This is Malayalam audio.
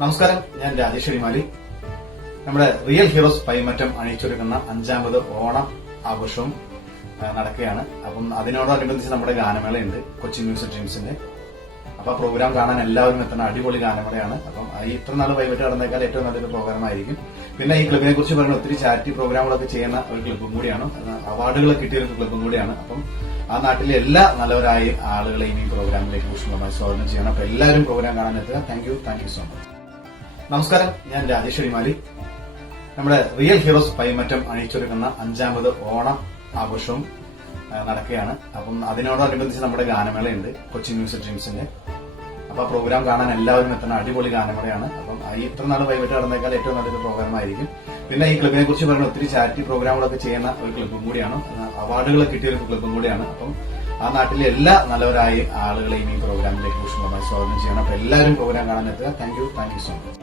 നമസ്കാരം ഞാൻ രാജേഷ് അരിമാലി നമ്മുടെ റിയൽ ഹീറോസ് പൈമറ്റം അണിയിച്ചൊരുക്കുന്ന അഞ്ചാമത് ഓണം ആഘോഷവും നടക്കുകയാണ്. അപ്പം അതിനോടനുബന്ധിച്ച് നമ്മുടെ ഗാനമേളയുണ്ട് കൊച്ചി മ്യൂസിക് ഡ്രീംസിന്റെ അപ്പൊ ആ പ്രോഗ്രാം കാണാൻ എല്ലാവരും എത്തുന്ന അടിപൊളി ഗാനമേളയാണ്. അപ്പം ഈ ഇത്ര നാൾ വൈകിട്ട് നടന്നേക്കാൾ ഏറ്റവും നല്ലൊരു പ്രോഗ്രാം ആയിരിക്കും. പിന്നെ ഈ ക്ലബിനെ കുറിച്ച് പറയുന്ന ഒത്തിരി ചാരിറ്റി പ്രോഗ്രാമുകളൊക്കെ ചെയ്യുന്ന ഒരു ക്ലബ്ബും കൂടിയാണ്. അവാർഡുകൾ കിട്ടിയ ഒരു ക്ലബ്ബും കൂടിയാണ്. അപ്പം ആ നാട്ടിലെ എല്ലാ നല്ലവരായ ആളുകളെയും ഈ പ്രോഗ്രാമിലേക്ക് ഊഷ്മളമായി സ്വാഗതം ചെയ്യണം. അപ്പൊ എല്ലാവരും പ്രോഗ്രാം കാണാൻ എത്തുക. Thank you thank you so much നമസ്കാരം ഞാൻ രാജേഷ് അരിമാലി നമ്മുടെ റിയൽ ഹീറോസ് പൈമറ്റം അണിയിച്ചൊരുക്കുന്ന അഞ്ചാമത് ഓണം ആഘോഷവും നടക്കുകയാണ്. അപ്പം അതിനോടനുബന്ധിച്ച് നമ്മുടെ ഗാനമേളയുണ്ട് കൊച്ചിൻ മ്യൂസിക് ഡ്രീംസിന്റെ അപ്പൊ പ്രോഗ്രാം കാണാൻ എല്ലാവരും എത്തുന്ന അടിപൊളി ഗാനമേളയാണ്. അപ്പം ഈ ഇത്ര നാൾ വൈകിട്ട് നടന്നേക്കാൾ ഏറ്റവും നല്ലൊരു പ്രോഗ്രാം ആയിരിക്കും. പിന്നെ ഈ ക്ലബിനെ കുറിച്ച് പറയുന്ന ഒത്തിരി ചാരിറ്റി പ്രോഗ്രാമുകളൊക്കെ ചെയ്യുന്ന ഒരു ക്ലബും കൂടിയാണ്. അവാർഡുകൾ കിട്ടിയ ഒരു ക്ലബും കൂടിയാണ്. അപ്പം ആ നാട്ടിലെ എല്ലാ നല്ലവരായ ആളുകളെയും ഈ പ്രോഗ്രാമിലേക്ക് ഊഷ്മമായി സ്വാഗതം ചെയ്യണം. അപ്പൊ എല്ലാവരും പ്രോഗ്രാം കാണാൻ എത്തുക. Thank you thank you so much